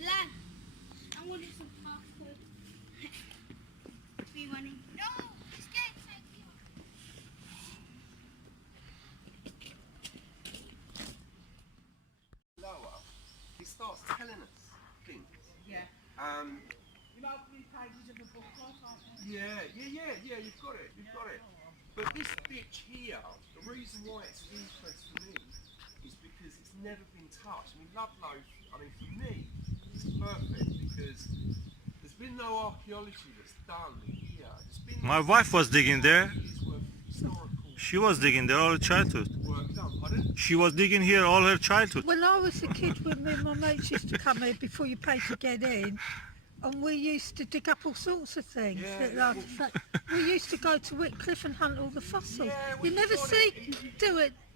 Milan, I wanted some passport. We running. No, it's dead. Thank you. Lower, it starts telling us things. Yeah. You know, 3 pages of the book. Yeah, you've got it. But this ditch here, the reason why it's of interest for me is because it's never been touched. I mean, Ludlow, for me, it's perfect because there's been no archaeology that's done here. My wife was digging there. Years worth of historical She was digging there all her childhood. work done. Pardon? She was digging here all her childhood. When I was a kid, when me and my mates used to come here before you pay to get in, and we used to dig up all sorts of things. Yeah, We used to go to Whitcliffe and hunt all the fossils. Yeah, You we've never got see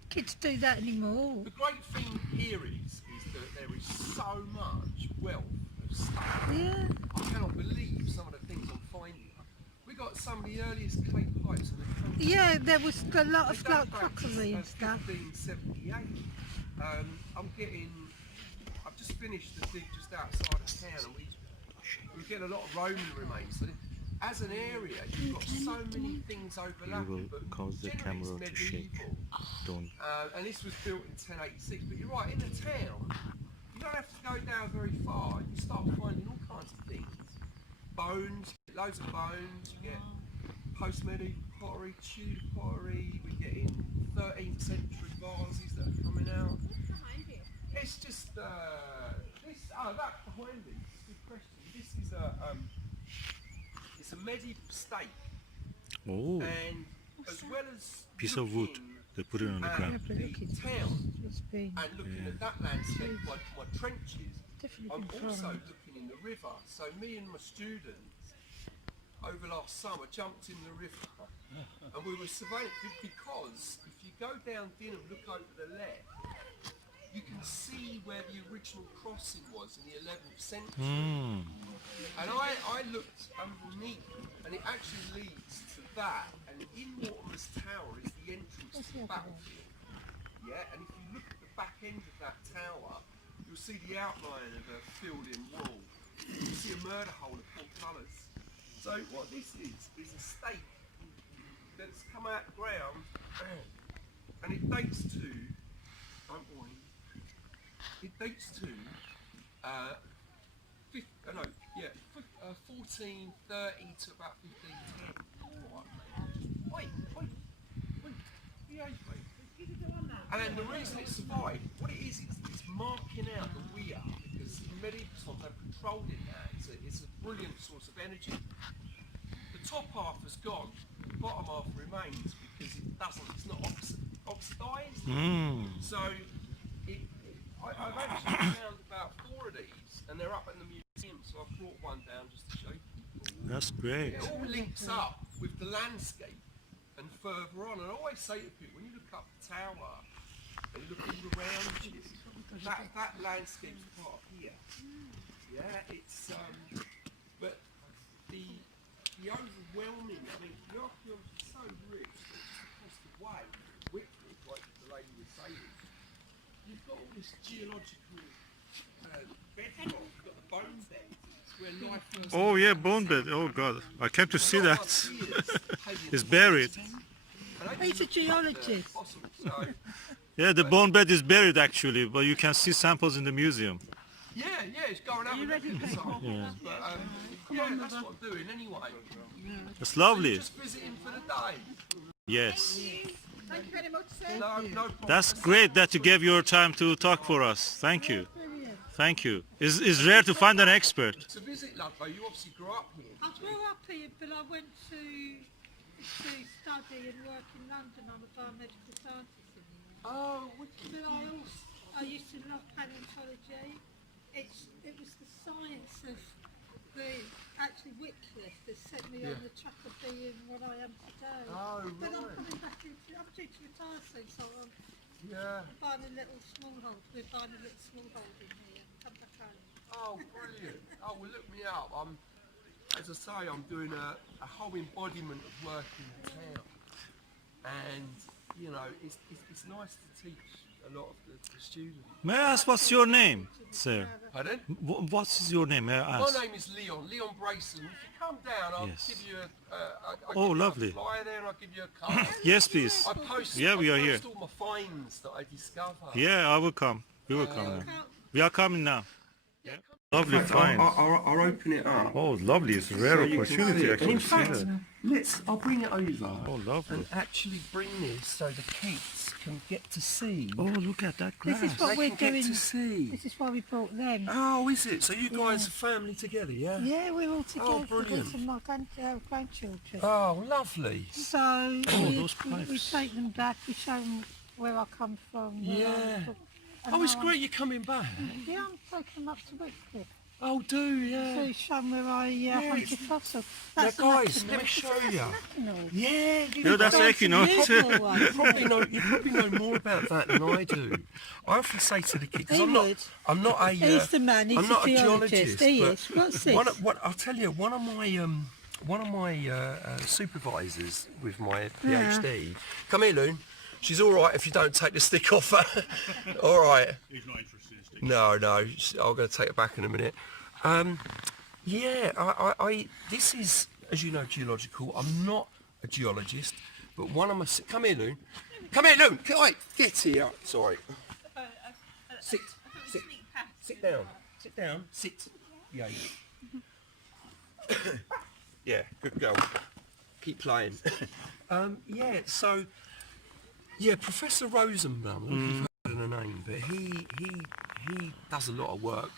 kids do that anymore. The great thing here is that there is so much wealth of stuff. Yeah. I cannot believe some of the things I'm finding. We got some of the earliest clay pipes in the country. Yeah, there was a lot of They date back to, crockery and stuff. 1578. I've just finished the dig just outside of town, and we get a lot of Roman remains. So as an area, you've got so many things overlapping. You will cause the generally camera it's to shake. medieval. Don't. And this was built in 1086. But you're right, in the town, you don't have to go down very far. You start finding all kinds of things. Bones, loads of bones. You get post-medieval pottery, Tudor pottery. We're getting 13th century vases that are coming out. It's just that behind me. Good question. This is it's a medieval stake, Oh, and as well as piece of wood. They put it on the at ground. the town It's been and looking at that landscape, my trenches, definitely I'm been also farmed. looking in the river. So me and my students over last summer jumped in the river and we were surveying because if you go down Dinham, look over the left, you can see where the original crossing was in the 11th century. And I looked underneath and it actually leads to that, and in Mortimer's Tower is the entrance to the battlefield. Yeah, and if you look at the back end of that tower, you'll see the outline of a filled-in wall. You see a murder hole of portcullis. So what this is a stake that's come out of the ground, and it dates to, it dates to 1430 to about 1510. Wait, behave, mate. And then the reason it survived, what it is it's marking out the weir, because in medieval times they've controlled it now. It's a brilliant source of energy. The top half has gone, the bottom half remains because it's not oxidised. So I've actually found about 4 of these, and they're up in the museum, so I brought one down just to show people. That's great. It all links up with the landscape and further on. And I always say to people, when you look up the tower and look all around you, that landscape's part of here. Yeah, it's but the overwhelming, I mean, the archaeology is so rich that just across the way, Whitcliffe, like the lady was saying, you've got all this geological bedrock, you've got the bone bed, where life first Oh yeah, bone bed. Oh God, I came to see that. It's buried. He's a geologist. Yeah, the bone bed is buried actually, but you can see samples in the museum. Yeah, it's going up. Yeah. But yeah, that's what I'm doing anyway. It's lovely. Just visiting for the day. Yes. Thank you very much, sir. No problem. That's great that you gave your time to talk for us. Thank you. Thank you. It's rare to find an expert. To visit Ludlow, you obviously grew up here. I grew up here, but I went to study and work in London. I'm a biomedical scientist in the end. Oh, But I used to love paleontology. It was the science of Whitcliffe that set me on the track of being what I am today. Oh, But I'm right. coming back into, I'm due to retire soon, so I'm buying a little smallhold. We're buying a little smallhold in here. Come back home. Oh, brilliant. Oh, well, look me up. As I say, I'm doing a whole embodiment of work in the town. And, you know, it's nice to teach a lot of the students. May I ask what's your name, sir? Pardon? What's your name? May I ask? My name is Leon Bracelin. If you come down, I'll Yes. give you Oh, lovely. a flyer there and I'll give you a card. Yes, please. I post, Yeah, we are I here. post all my finds that I discover. Yeah, I will come. We will come now. We are coming now. Yeah. Lovely finds. I'll open it up. Oh, lovely. It's a rare opportunity And actually in to see fact, that. I'll bring it over Oh, lovely. and actually bring this so the kids can get to see. Oh, look at that This grass. is what They we're can get doing. to see. This is why we brought them. Oh, is it? So you guys are family together, yeah? Yeah, we're all together. brilliant. These are my grandchildren. Oh, lovely. So those we pipes. take them back. We show them where I come from. where I Yeah. was born, and Oh, it's how great you're coming back. Yeah, I'm taking them up to Whitcliffe. Oh, do, yeah. So show them where I hunted fossils. Now, That's guys, an let me Akinor. show That's you. an Akinor. Yeah, Yeah, that's Equinox. Beautiful one. You probably know more about that than I do. I often say to the kids, 'cause He I'm not would. a He's the man. He's I'm not a a geologist. geologist. He but is. What's this? I'll tell you, one of my supervisors with my PhD. Come here, Loon. She's all right if you don't take the stick off her. All right. He's not interested in sticks. No, I'm going to take it back in a minute. Yeah, I this is, as you know, geological. I'm not a geologist, but one of my... Come here, Loon. Come here, Loon. Wait, get here. Sorry. Sit. Sit down. Sit down. Sit. Yeah. Yeah, good girl. Keep playing. Yeah, so... Yeah, Professor Rosenbaum, I don't know if you've heard of the name, but he does a lot of work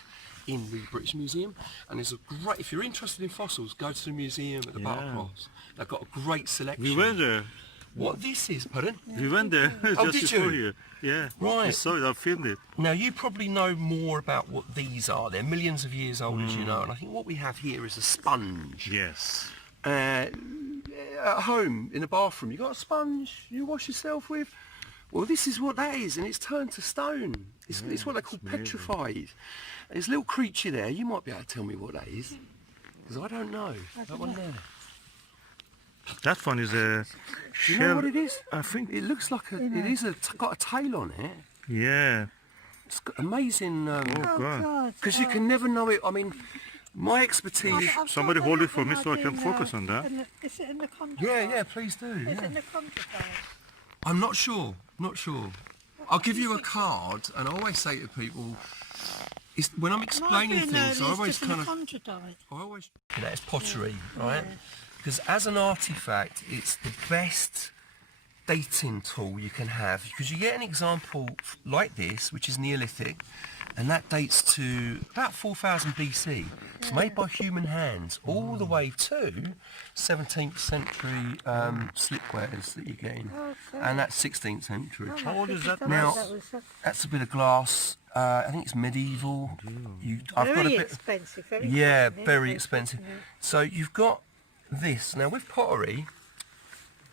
in the British Museum, and there's a great, if you're interested in fossils, go to the museum at the Buttercross. They've got a great selection. We went there. What this is, pardon? We went there just did before you? here. Yeah. Right. I saw it. I filmed it. Now you probably know more about what these are. They're millions of years old, as you know, and I think what we have here is a sponge. Yes. At home, in the bathroom, you got a sponge you wash yourself with? Well, this is what that is, and it's turned to stone. It's what they call petrified. There's a little creature there. You might be able to tell me what that is, because I don't know. That one there. That one is a Do you shell. know what it is? I think. It looks like a. It is got a tail on it. Yeah. It's got amazing. Oh God. God. Because you can never know it. I mean, my expertise. I've Somebody got hold that it for me when so I do can focus on that. Is it in the contract? Yeah, please do. Is it Yeah. in the contract? I'm not sure. Not sure. I'll give you a card, and I always say to people, when I'm explaining things, I always kind of. I always. It's pottery, right? Because as an artifact, it's the best dating tool you can have, because you get an example like this, which is Neolithic, and that dates to about 4000 BC, made by human hands, all the way to 17th century slipwares that you're getting, and that's 16th century. How old is that Now, that's a bit of glass. I think it's medieval. I've got a Very bit. expensive. Very Yeah, expensive, very expensive. yeah. So you've got this. Now with pottery,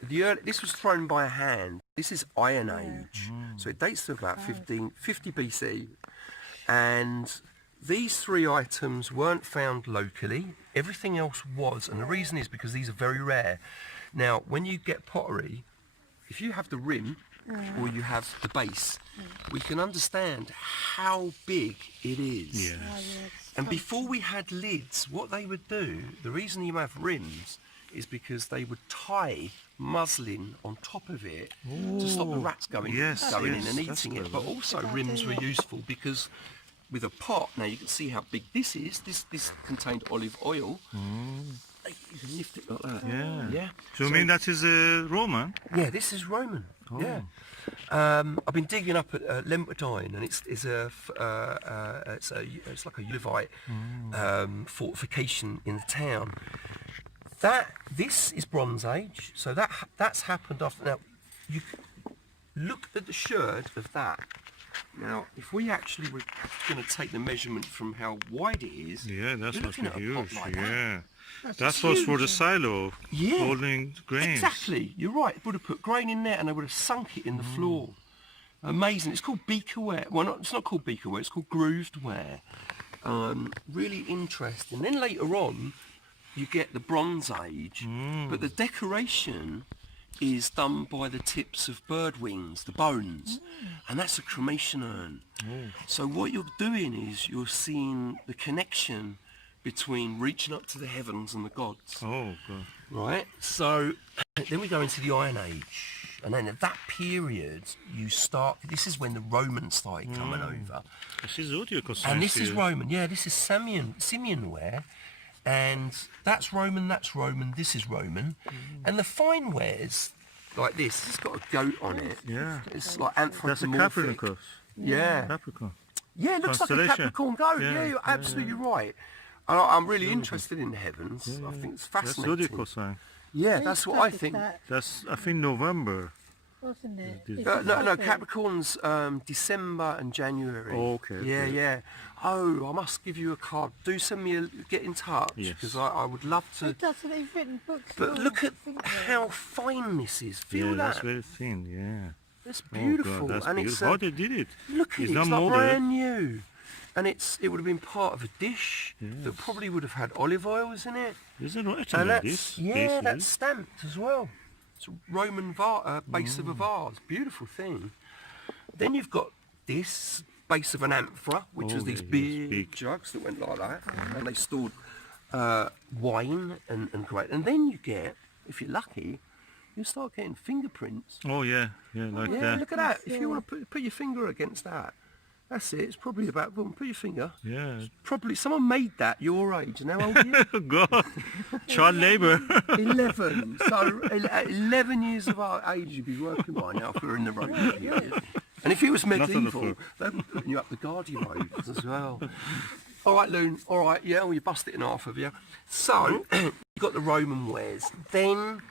this was thrown by a hand. This is Iron Age. So it dates to about 50 BC. And these three items weren't found locally. Everything else was. And the reason is because these are very rare. Now, when you get pottery, if you have the rim or you have the base, we can understand how big it is. Yeah. And before we had lids, what they would do, the reason you have rims is because they would tie muslin on top of it to stop the rats going in and that's eating it. But clever. also rims were useful because with a pot, now you can see how big this is. This contained olive oil. You can lift it like that. Yeah. Yeah. So you mean that is Roman? Yeah, this is Roman. Yeah. I've been digging up at Lemperdine, and it's like a Ulevite fortification in the town. This is Bronze Age, so that's happened after. Now, you look at the sherd of that. Now, if we actually were going to take the measurement from how wide it is, Yeah, that you're must be looking at a pot huge. like that. Yeah. That was for the silo, Yeah. holding grains. Exactly, you're right. They would have put grain in there and they would have sunk it in the floor. Amazing. It's called beakerware. Well, it's not called beakerware, it's called grooved ware. Really interesting. Then later on, you get the Bronze Age, but the decoration is done by the tips of bird wings, the bones, and that's a cremation urn. So what you're doing is you're seeing the connection between reaching up to the heavens and the gods. Oh, God. Right? So then we go into the Iron Age, and then at that period you start, this is when the Romans started coming over. This is zodiacal signs. And this is here. Roman, yeah, this is Simeon ware, and that's Roman, this is Roman. And the fine wares, like this, it's got a goat on it. Yeah. It's like That's a anthropomorphic. Capricorn. Yeah. Capricorn. Yeah, it looks like a Constellation. Capricorn goat. Yeah, Yeah, you're yeah, absolutely right. And I'm really interested in the heavens. I think it's That's fascinating. zodiacal sign. Yeah, that's what I think. That's, I think, November. Wasn't it? This- No, Capricorn's December and January. Oh, okay, Yeah, okay. yeah. Oh, I must give you a card. Do send me get in touch, Yes. because I would love to. It doesn't. He's written books. But on look it, at I think how fine this is. Feel Yeah, that? that's very thin, yeah. It's Oh, beautiful, God, that's and beautiful. How they did it? look at It's it. not It's like molded. brand new, and it would have been part of a dish that Yes. probably would have had olive oils in it. Is it writing And like that's this? that's stamped as well. It's a Roman base of a vase, beautiful thing. Then you've got this base of an amphora, which Oh, was these yeah, yes, big big. jugs that went like that, and they stored wine and great. And then you get, if you're lucky, you start getting fingerprints. Oh, yeah, yeah, like Yeah, that. look at that. If you want to put your finger against that, that's it. It's probably about, boom, put your finger. Yeah. Probably someone made that your age, and how old are you? Oh, God. Child labor. 11. So at 11 years of our age, you'd be working by now if we were in the Roman period. And if it was on the medieval, foot. they'd be putting you up the Guardian robes as well. All right, Loon. All right, yeah, well, you bust it in half of you. So you've got the Roman wares. Then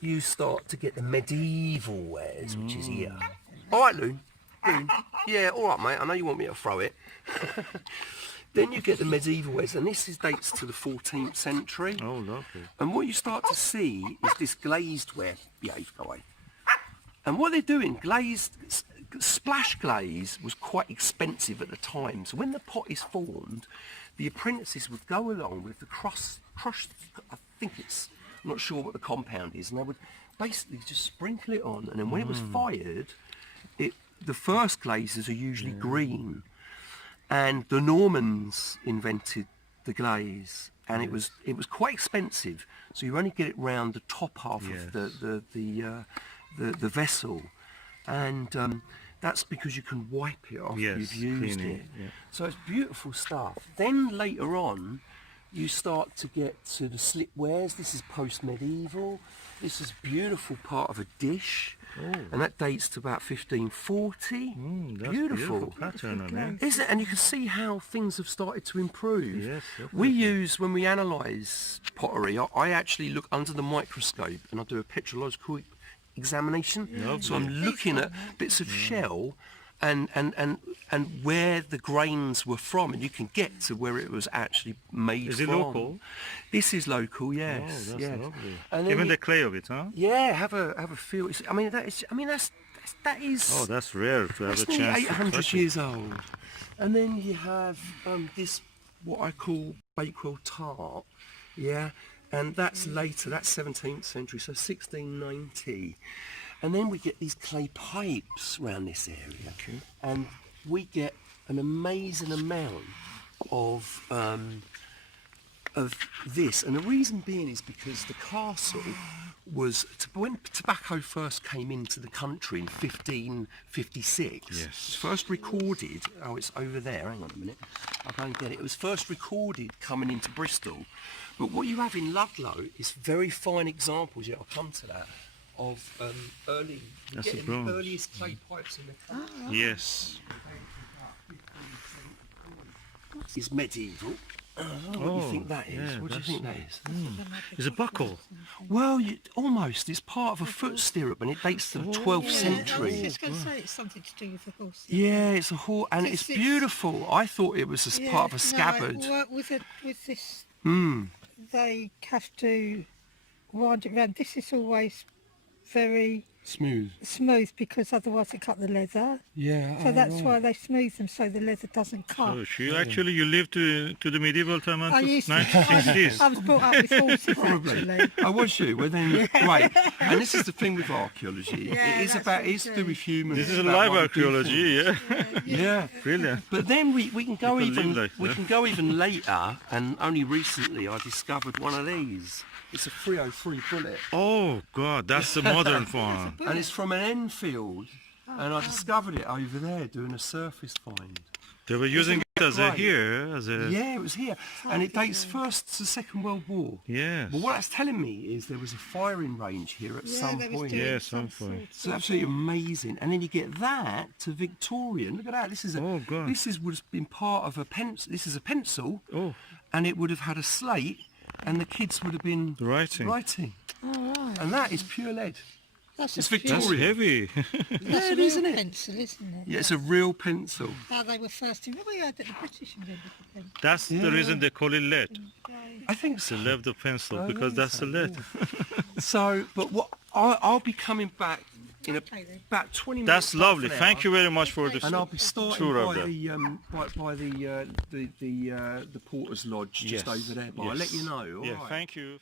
you start to get the medieval wares, which is here. All right, Loon. Loon. Yeah, all right, mate. I know you want me to throw it. Then you get the medieval wares, and this dates to the 14th century. Oh, lovely. And what you start to see is this glazed ware. Behave, go away. And what they're doing, splash glaze was quite expensive at the time. So when the pot is formed, the apprentices would go along with the crushed, I think it's, I'm not sure what the compound is, and they would basically just sprinkle it on, and then when it was fired, the first glazes are usually green. And the Normans invented the glaze, and it was quite expensive. So you only get it round the top half of the vessel, and that's because you can wipe it off. Yes, You've used clean it. it, yeah. So it's beautiful stuff. Then later on, you start to get to the slipwares. This is post-medieval. This is a beautiful part of a dish, and that dates to about 1540. That's beautiful. pattern on it. Isn't it? And you can see how things have started to improve. Yes, We use, when we analyse pottery, I actually look under the microscope and I do a petrological examination. So I'm looking at bits of shell and where the grains were from, and you can get to where it was actually made Is from. it local? This is local, Oh, yes. that's yes. lovely. And then Even you- the clay of it, huh? Yeah, have a feel. That is. Oh, that's rare to have That's a nearly chance to 800 touch it. years old. And then you have this, what I call Bakewell tart, yeah, and that's later, that's 17th century, so 1690. And then we get these clay pipes around this area, and we get an amazing amount of this, and the reason being is because the castle was, when tobacco first came into the country in 1556, Yes. it was first recorded, oh it's over there, hang on a minute, I'll go and get it, it was first recorded coming into Bristol, but what you have in Ludlow is very fine examples, yeah, I'll come to that, of early, That's getting the the bronze. earliest clay pipes in the country. Yes. Is medieval. What do you think that is? yeah, What do you that's- think that is? It's a buckle. Well, almost. It's part of a foot stirrup, and it dates to the 12th I was century. just going to say it's something to do with the horse. Yeah, it's a horse, and it's It's- beautiful. I thought it was a part of a scabbard. No, with this, Mm. they have to wind it round. This is always very Smooth. smooth because otherwise it cut the leather. Yeah. So that's why they smooth them so the leather doesn't cut. So you lived to the medieval time I until used to. 1960s. I was brought up with horses actually. I was you. Well then, great. And this is the thing with archaeology. Yeah, it is that's about. what It's it to do is. with humans. This is it's a about live what we do archaeology, things. yeah. Yeah. Brilliant. But then we can go You can even live like we that. can go even later, and only recently I discovered one of these. It's a 303 bullet, Oh God, that's the modern one. and it's from an Enfield, and I discovered it over there doing a surface find. They were using it as a great? here, as a Yeah, it was here, and it dates first to Second World War. yes. But what that's telling me is there was a firing range here at some they was point. doing Yeah, some some point. sort It's absolutely amazing, and then you get that to Victorian. Look at that. This is a. Oh, God. This is would have been part of a pencil. This is a pencil, Oh, and it would have had a slate, and the kids would have been writing. All right. and that is pure lead. That's It's a few- That's Victorian. heavy. That's a it is, real isn't it? pencil, isn't it? Yeah, it's a real pencil. How they were first in. We heard that the British invented the pencil. That's the reason they call it lead. I think The so. lead of pencil I because think that's the so, lead. So, but what I'll be coming back in Okay, then. about 20 minutes. That's lovely. half an Thank hour, you very much for the And I'll be starting tour of by that. the porter's lodge just Yes. over there. But I'll let Yes. you know. all Yeah, right? thank you.